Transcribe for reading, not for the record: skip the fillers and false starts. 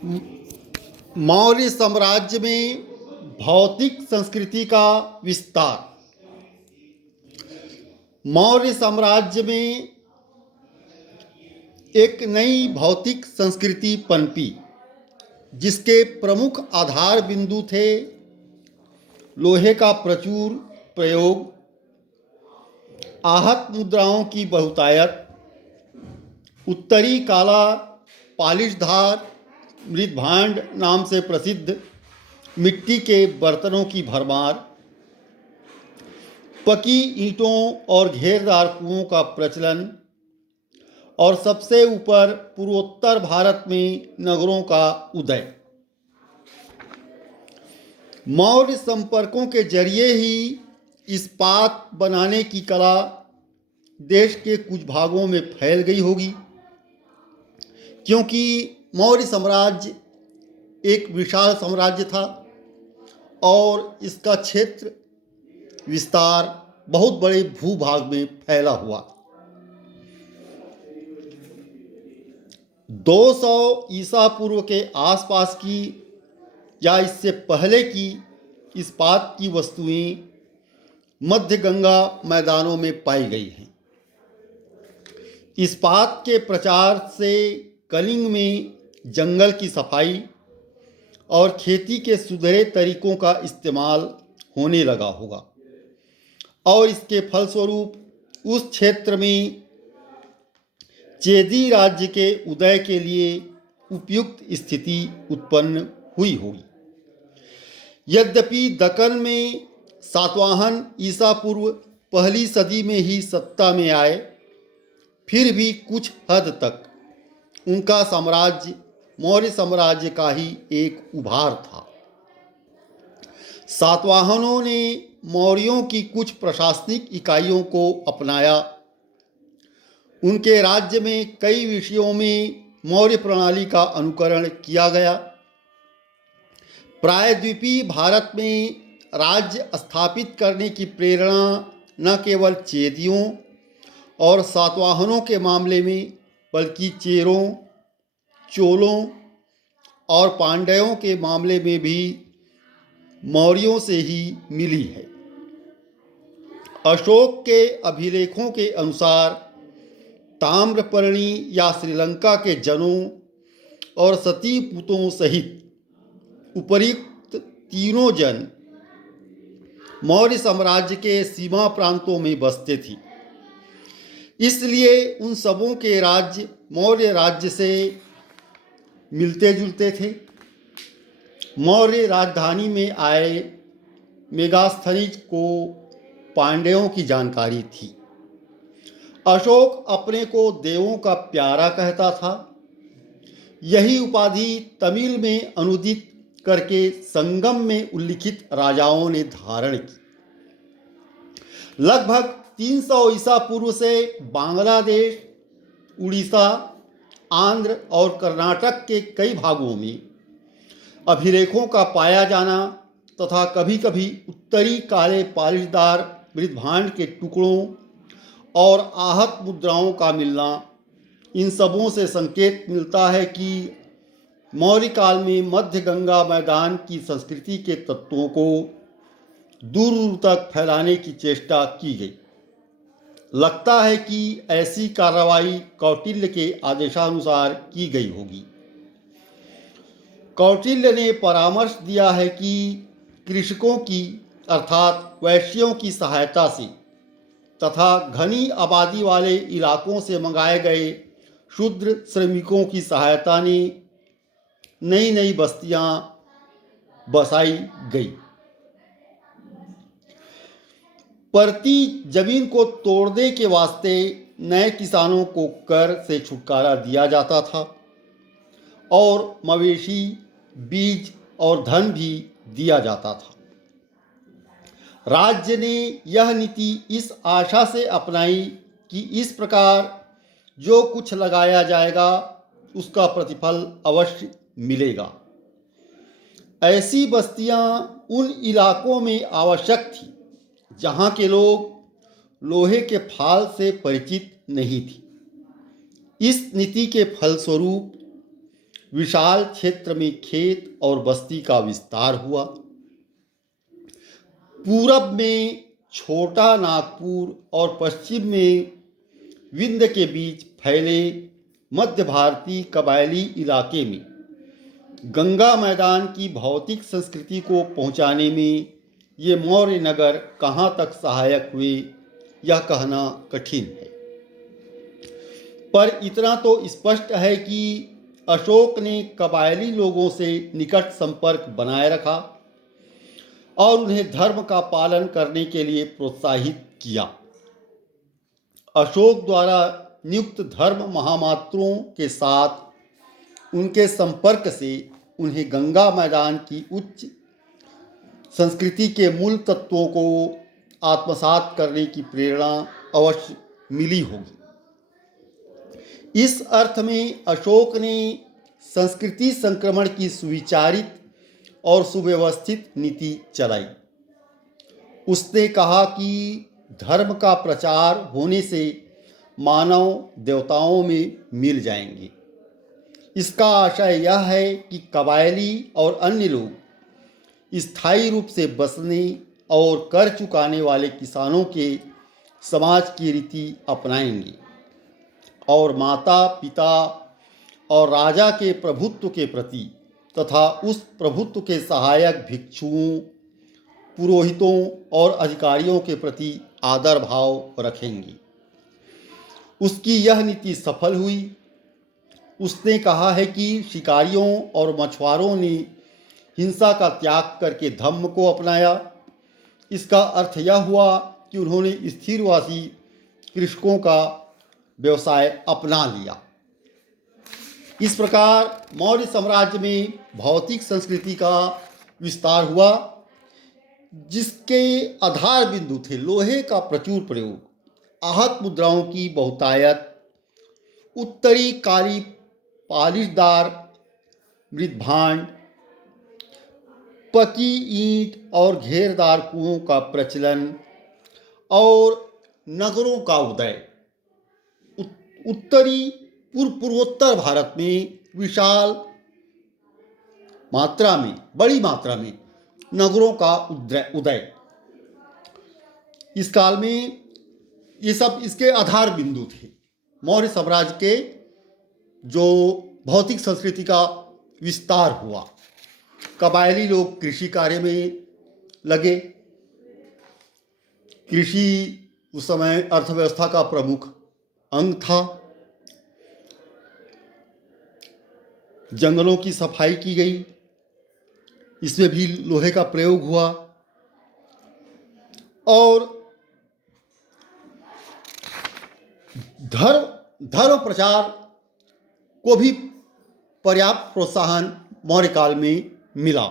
मौर्य साम्राज्य में भौतिक संस्कृति का विस्तार। मौर्य साम्राज्य में एक नई भौतिक संस्कृति पनपी, जिसके प्रमुख आधार बिंदु थे लोहे का प्रचुर प्रयोग, आहत मुद्राओं की बहुतायत, उत्तरी काला पालिशधार मृदभांड नाम से प्रसिद्ध मिट्टी के बर्तनों की भरमार, पकी ईंटों और घेरदार कुओं का प्रचलन और सबसे ऊपर पूर्वोत्तर भारत में नगरों का उदय। मौर्य संपर्कों के जरिए ही इस्पात बनाने की कला देश के कुछ भागों में फैल गई होगी, क्योंकि मौर्य साम्राज्य एक विशाल साम्राज्य था और इसका क्षेत्र विस्तार बहुत बड़े भूभाग में फैला हुआ। 200 ईसा पूर्व के आसपास की या इससे पहले की इस्पात की वस्तुएं मध्य गंगा मैदानों में पाई गई हैं। इस्पात के प्रचार से कलिंग में जंगल की सफाई और खेती के सुधरे तरीकों का इस्तेमाल होने लगा होगा और इसके फलस्वरूप उस क्षेत्र में चेदी राज्य के उदय के लिए उपयुक्त स्थिति उत्पन्न हुई होगी। यद्यपि दक्कन में सातवाहन ईसा पूर्व पहली सदी में ही सत्ता में आए, फिर भी कुछ हद तक उनका साम्राज्य मौर्य साम्राज्य का ही एक उभार था। सातवाहनों ने मौर्यों की कुछ प्रशासनिक इकाइयों को अपनाया। उनके राज्य में कई विषयों में मौर्य प्रणाली का अनुकरण किया गया। प्रायद्वीपीय भारत में राज्य स्थापित करने की प्रेरणा न केवल चेदियों और सातवाहनों के मामले में, बल्कि चेरों, चोलों और पांड्यों के मामले में भी मौर्यों से ही मिली है। अशोक के अभिलेखों के अनुसार ताम्रपर्णी या श्रीलंका के जनों और सतीपूतों सहित उपर्युक्त तीनों जन मौर्य साम्राज्य के सीमा प्रांतों में बसते थे। इसलिए उन सबों के राज्य मौर्य राज्य से मिलते जुलते थे। मौर्य राजधानी में आए मेगास्थनीज को पांड्यों की जानकारी थी। अशोक अपने को देवों का प्यारा कहता था। यही उपाधि तमिल में अनुदित करके संगम में उल्लिखित राजाओं ने धारण की। लगभग 300 ईसा पूर्व से बांग्लादेश, उड़ीसा, आंध्र और कर्नाटक के कई भागों में अभिलेखों का पाया जाना तथा कभी कभी उत्तरी काले पालिशदार मृदभांड के टुकड़ों और आहत मुद्राओं का मिलना, इन सबों से संकेत मिलता है कि मौर्य काल में मध्य गंगा मैदान की संस्कृति के तत्वों को दूर दूर तक फैलाने की चेष्टा की गई। लगता है कि ऐसी कार्रवाई कौटिल्य के आदेशानुसार की गई होगी। कौटिल्य ने परामर्श दिया है कि कृषकों की अर्थात वैश्यों की सहायता से तथा घनी आबादी वाले इलाकों से मंगाए गए शूद्र श्रमिकों की सहायता ने नई नई बस्तियां बसाई गई। परती जमीन को तोड़ने के वास्ते नए किसानों को कर से छुटकारा दिया जाता था और मवेशी, बीज और धन भी दिया जाता था। राज्य ने यह नीति इस आशा से अपनाई कि इस प्रकार जो कुछ लगाया जाएगा उसका प्रतिफल अवश्य मिलेगा। ऐसी बस्तियां उन इलाकों में आवश्यक थी जहां के लोग लोहे के फाल से परिचित नहीं थी। इस नीति के फलस्वरूप विशाल क्षेत्र में खेत और बस्ती का विस्तार हुआ। पूरब में छोटा नागपुर और पश्चिम में विंध्य के बीच फैले मध्य भारतीय कबायली इलाके में गंगा मैदान की भौतिक संस्कृति को पहुंचाने में ये मौर्य नगर कहाँ तक सहायक हुए, यह कहना कठिन है। पर इतना तो स्पष्ट है कि अशोक ने कबायली लोगों से निकट संपर्क बनाए रखा और उन्हें धर्म का पालन करने के लिए प्रोत्साहित किया। अशोक द्वारा नियुक्त धर्म महामात्रों के साथ उनके संपर्क से उन्हें गंगा मैदान की उच्च संस्कृति के मूल तत्वों को आत्मसात करने की प्रेरणा अवश्य मिली होगी। इस अर्थ में अशोक ने संस्कृति संक्रमण की सुविचारित और सुव्यवस्थित नीति चलाई। उसने कहा कि धर्म का प्रचार होने से मानव देवताओं में मिल जाएंगे। इसका आशय यह है कि कबायली और अन्य लोग स्थायी रूप से बसने और कर चुकाने वाले किसानों के समाज की रीति अपनाएंगे और माता पिता और राजा के प्रभुत्व के प्रति तथा उस प्रभुत्व के सहायक भिक्षुओं, पुरोहितों और अधिकारियों के प्रति आदर भाव रखेंगे। उसकी यह नीति सफल हुई। उसने कहा है कि शिकारियों और मछुआरों ने हिंसा का त्याग करके धम्म को अपनाया। इसका अर्थ यह हुआ कि उन्होंने स्थिरवासी कृषकों का व्यवसाय अपना लिया। इस प्रकार मौर्य साम्राज्य में भौतिक संस्कृति का विस्तार हुआ, जिसके आधार बिंदु थे लोहे का प्रचुर प्रयोग, आहत मुद्राओं की बहुतायत, उत्तरी काली पालिशदार मृदभांड, पकी ईंट और घेरदार कुओं का प्रचलन और नगरों का उदय। उत्तरी पूर्वोत्तर भारत में विशाल मात्रा में, बड़ी मात्रा में नगरों का उदय। इस काल में ये सब इसके आधार बिंदु थे। मौर्य साम्राज्य के जो भौतिक संस्कृति का विस्तार हुआ, कबायली लोग कृषि कार्य में लगे। कृषि उस समय अर्थव्यवस्था का प्रमुख अंग था। जंगलों की सफाई की गई, इसमें भी लोहे का प्रयोग हुआ और धर्म प्रचार को भी पर्याप्त प्रोत्साहन मौर्य काल में मिला।